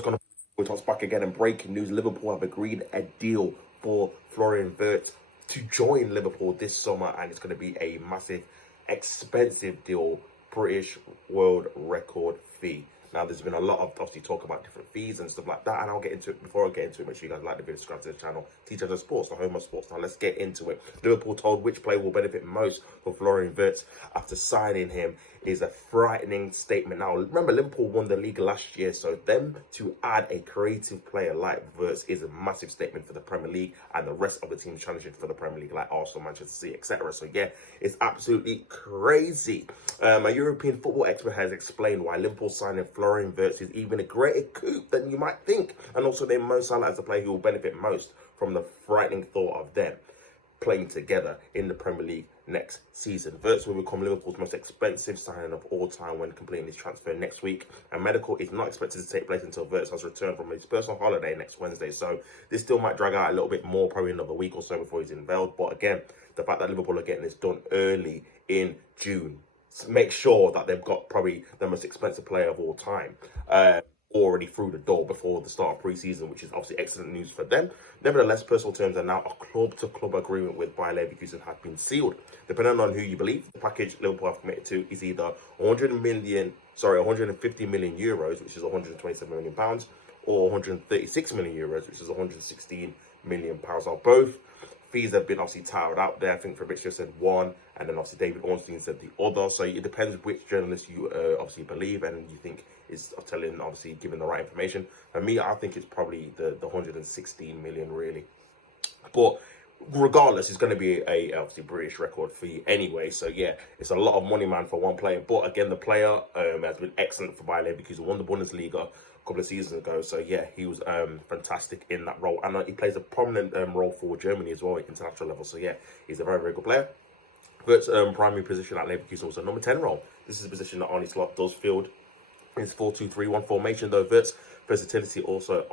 What's going on? We're talking back again, and breaking news: Liverpool have agreed a deal for Florian Wirtz to join Liverpool this summer, and it's going to be a massive, expensive deal. British world record fee. Now, there's been a lot of obviously talk about different fees and stuff like that, and I'll get into it. Before I get into it, make sure you guys like the video, subscribe to the channel. Teachers of Sports, the home of sports. Now, let's get into it. Liverpool told which player will benefit most from Florian Wirtz after signing him is a frightening statement. Now, remember, Liverpool won the league last year, so them to add a creative player like Wirtz is a massive statement for the Premier League and the rest of the teams challenging for the Premier League, like Arsenal, Manchester City, etc. So, yeah, it's absolutely crazy. A European football expert has explained why Liverpool signing Florian Wirtz is even a greater coup than you might think, and also named Mo Salah as the player who will benefit most from the frightening thought of them playing together in the Premier League next season. Wirtz will become Liverpool's most expensive signing of all time when completing his transfer next week, and medical is not expected to take place until Wirtz has returned from his personal holiday next Wednesday. So this still might drag out a little bit more, probably another week or so before he's unveiled. But again, the fact that Liverpool are getting this done early in June, make sure that they've got probably the most expensive player of all time already through the door before the start of pre-season, which is obviously excellent news for them. Nevertheless, personal terms are now a club-to-club agreement with Bayer Leverkusen have been sealed. Depending on who you believe, the package Liverpool have committed to is either 150 million euros, which is 127 million pounds, or 136 million euros, which is 116 million pounds. Now, both fees have been obviously touted out there. I think Fabrizio said one, and then obviously David Ornstein said the other. So it depends which journalist you obviously believe and you think is telling, obviously giving the right information. For me, I think it's probably the 116 million really. But regardless, it's going to be a obviously British record fee anyway. So yeah, it's a lot of money, man, for one player. But again, the player has been excellent for Bayer Leverkusen. He won the Bundesliga couple of seasons ago, so yeah, he was fantastic in that role, and he plays a prominent role for Germany as well at international level. So yeah, he's a very, very good player. Wirtz's primary position at Leverkusen was a number 10 role. This is a position that Arne Slot does field in his 4-2-3-1 formation, though Wirtz's versatility also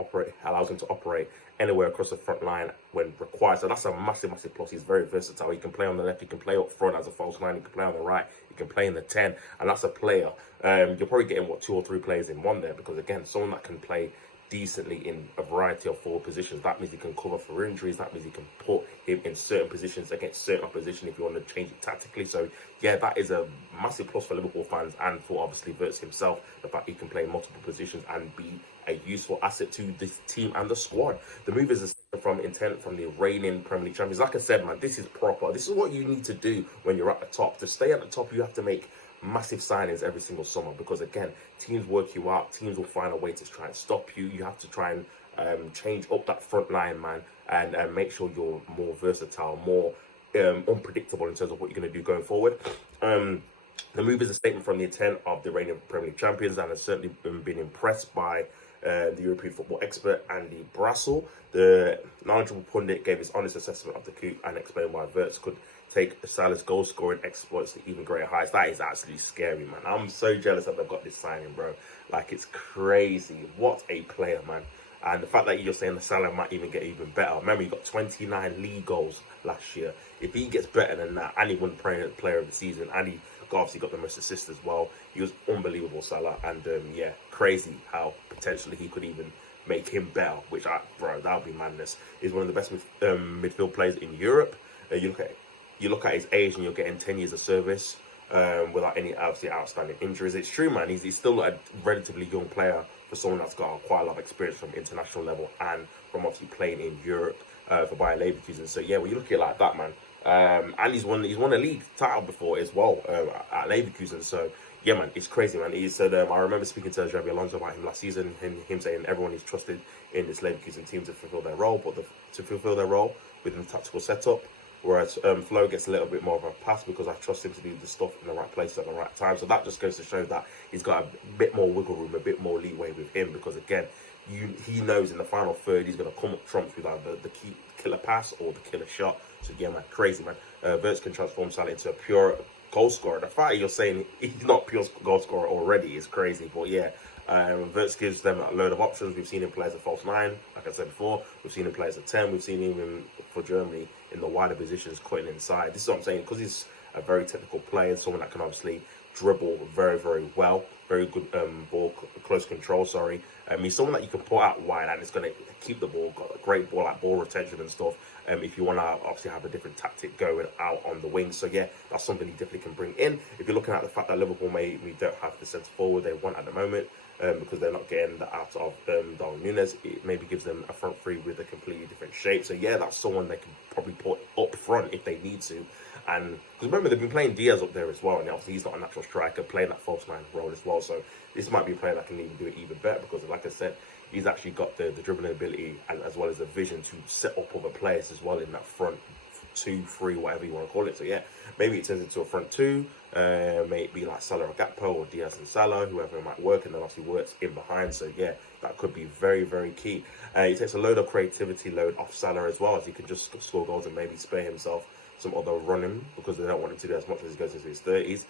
allows him to operate anywhere across the front line when required. So that's a massive, massive plus. He's very versatile. He can play on the left, he can play up front as a false nine, he can play on the right, he can play in the 10, and that's a player. You're probably getting, what, 2 or 3 players in one there, because again, someone that can play decently in a variety of forward positions. That means he can cover for injuries. That means he can put him in certain positions against certain opposition if you want to change it tactically. So yeah, that is a massive plus for Liverpool fans and for obviously Wirtz himself, the fact he can play multiple positions and be a useful asset to this team and the squad. The move is from intent from the reigning Premier League champions. Like I said, man, this is proper. This is what you need to do when you're at the top. To stay at the top, you have to make massive signings every single summer, because again, teams work you out. Teams will find a way to try and stop you. You have to try and change up that front line, man, and make sure you're more versatile, more unpredictable in terms of what you're going to do going forward. The move is a statement from the intent of the reigning Premier League champions, and has certainly been impressed by the European football expert Andy Brassel. The knowledgeable pundit gave his honest assessment of the coup and explained why Wirtz could take Salah's goal scoring exploits to even greater heights. That is absolutely scary, man. I'm so jealous that they've got this signing, bro. Like, it's crazy. What a player, man. And the fact that you're saying the Salah might even get even better. Remember, he got 29 league goals last year. If he gets better than that, and he won player of the season, and he obviously got the most assists as well, he was unbelievable, Salah. And yeah, crazy how potentially he could even make him better, which, bro, that would be madness. He's one of the best midfield players in Europe. You look at his age and you're getting 10 years of service without any obviously outstanding injuries. It's true, man. He's still a relatively young player for someone that's got quite a lot of experience from international level and from obviously playing in Europe for Bayer Leverkusen. So yeah, when you look at it like that, man, and he's won a league title before as well at Leverkusen. So yeah, man, it's crazy, man. He said, I remember speaking to Xabi Alonso about him last season, and him saying everyone is trusted in this Leverkusen team to fulfill their role, but to fulfill their role within the tactical setup. Whereas Flo gets a little bit more of a pass because I trust him to do the stuff in the right place at the right time. So that just goes to show that he's got a bit more wiggle room, a bit more leeway with him, because again, he knows in the final third he's going to come up trumps with either the killer pass or the killer shot. So yeah, man, crazy, man. Wirtz can transform Salah into a pure goal scorer. The fact you're saying he's not pure goal scorer already is crazy, but yeah. Wirtz gives them a load of options. We've seen him play as a false 9, like I said before. We've seen him play as a 10. We've seen him for Germany in the wider positions, cutting inside. This is what I'm saying, because he's a very technical player, someone that can obviously dribble very, very well. Very good ball close control. Sorry, he's someone that you can put out wide and it's going to keep the ball. Got a great ball, like ball retention and stuff. If you want to obviously have a different tactic going out on the wing, so yeah, that's something he definitely can bring in. If you're looking at the fact that Liverpool we don't have the centre forward they want at the moment, because they're not getting that out of Darwin Núñez, it maybe gives them a front three with a completely different shape. So yeah, that's someone they can probably put up front if they need to. And because remember, they've been playing Diaz up there as well, and obviously he's not a natural striker, playing that false nine role as well. So this might be a player that can even do it even better, because like I said, he's actually got the dribbling ability and as well as the vision to set up other players as well in that front 2, 3, whatever you want to call it. So yeah, maybe it turns into a front 2, maybe like Salah or Gakpo or Diaz and Salah, whoever it might work, and then obviously Wirtz in behind. So yeah, that could be very, very key. It takes a load of creativity load off Salah as well, as he can just score goals and maybe spare himself some other running, because they don't want him to do as much as he goes into his 30s.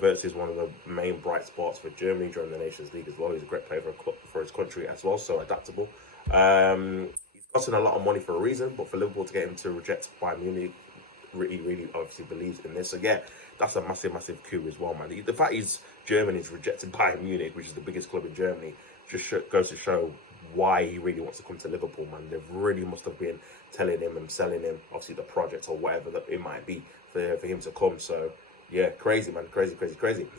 Wirtz is one of the main bright spots for Germany during the Nations League as well. He's a great player for his country as well, so adaptable. He's costing a lot of money for a reason, but for Liverpool to get him to reject Bayern Munich, really obviously believes in this. So yeah, that's a massive coup as well, man. The fact is Germany is rejecting Bayern Munich, which is the biggest club in Germany, just goes to show why he really wants to come to Liverpool, man. They really must have been telling him and selling him, obviously, the project or whatever that it might be for him to come. So yeah, crazy, man. Crazy.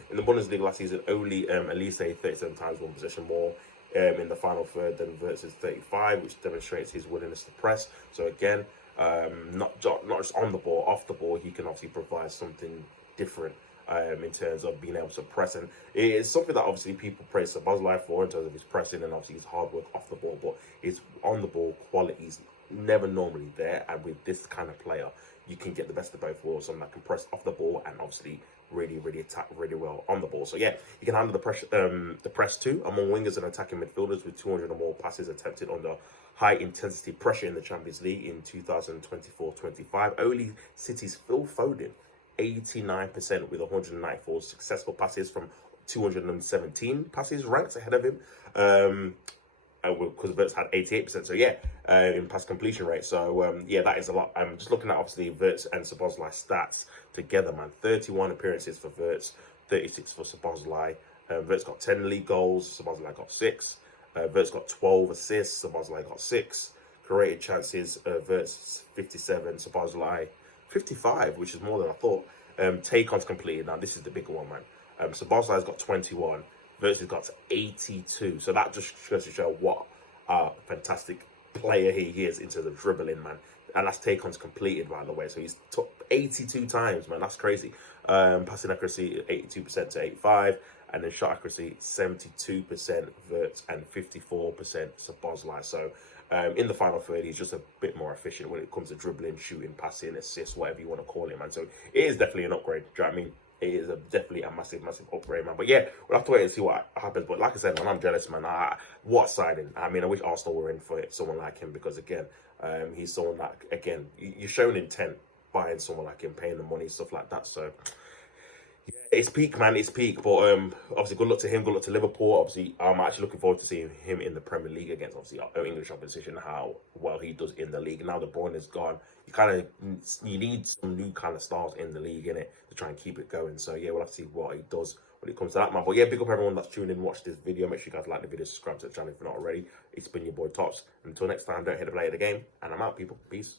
In the Bundesliga last season, only Elise 37 times won possession more in the final third than Wirtz's 35, which demonstrates his willingness to press. So again, not just on the ball, off the ball, he can obviously provide something different in terms of being able to press. And it is something that obviously people praise Szoboszlai for in terms of his pressing and obviously his hard work off the ball, but his on the ball quality is never normally there. And with this kind of player, you can get the best of both worlds, someone that can press off the ball and obviously really attack really well on the ball. So yeah, you can handle the press too among wingers and attacking midfielders, with 200 or more passes attempted under high intensity pressure in the Champions League in 2024-25. Only City's Phil Foden, 89% with 194 successful passes from 217 passes, ranks ahead of him. Because Wirtz had 88%, so yeah, in pass completion rate. So yeah, that is a lot. I'm just looking at obviously Wirtz and Szoboszlai stats together, man. 31 appearances for Wirtz, 36 for Szoboszlai. Wirtz got 10 league goals, Szoboszlai got 6. Wirtz got 12 assists, Szoboszlai got 6. Created chances, Wirtz 57, Szoboszlai 55, which is more than I thought. Take-ons completed. Now this is the bigger one, man. Szoboszlai's got 21. Wirtz has got 82. So that just goes to show what a fantastic player he is into the dribbling, man. And that's take-ons completed, by the way. So he's 82 times, man. That's crazy. Passing accuracy 82% to 85. And then shot accuracy 72% Wirtz and 54% Szoboszlai. So in the final third, he's just a bit more efficient when it comes to dribbling, shooting, passing, assists, whatever you want to call it, man. So it is definitely an upgrade. Do you know what I mean? It is definitely a massive upgrade, man. But yeah, we'll have to wait and see what happens. But like I said, man, I'm jealous, man. What signing? I mean, I wish Arsenal were in for it, someone like him, because again, he's someone that, again, you're showing intent buying someone like him, paying the money, stuff like that. So yeah, it's peak, man. It's peak. But obviously, good luck to him. Good luck to Liverpool. Obviously, I'm actually looking forward to seeing him in the Premier League against obviously our English opposition. How well he does in the league. Now De Bruyne is gone. You need some new kind of stars in the league, innit, to try and keep it going. So yeah, we'll have to see what he does when it comes to that, man. But yeah, big up everyone that's tuned in and watched this video. Make sure you guys like the video, subscribe to the channel if you're not already. It's been your boy Tops. Until next time, don't hit the play of the game, and I'm out, people. Peace.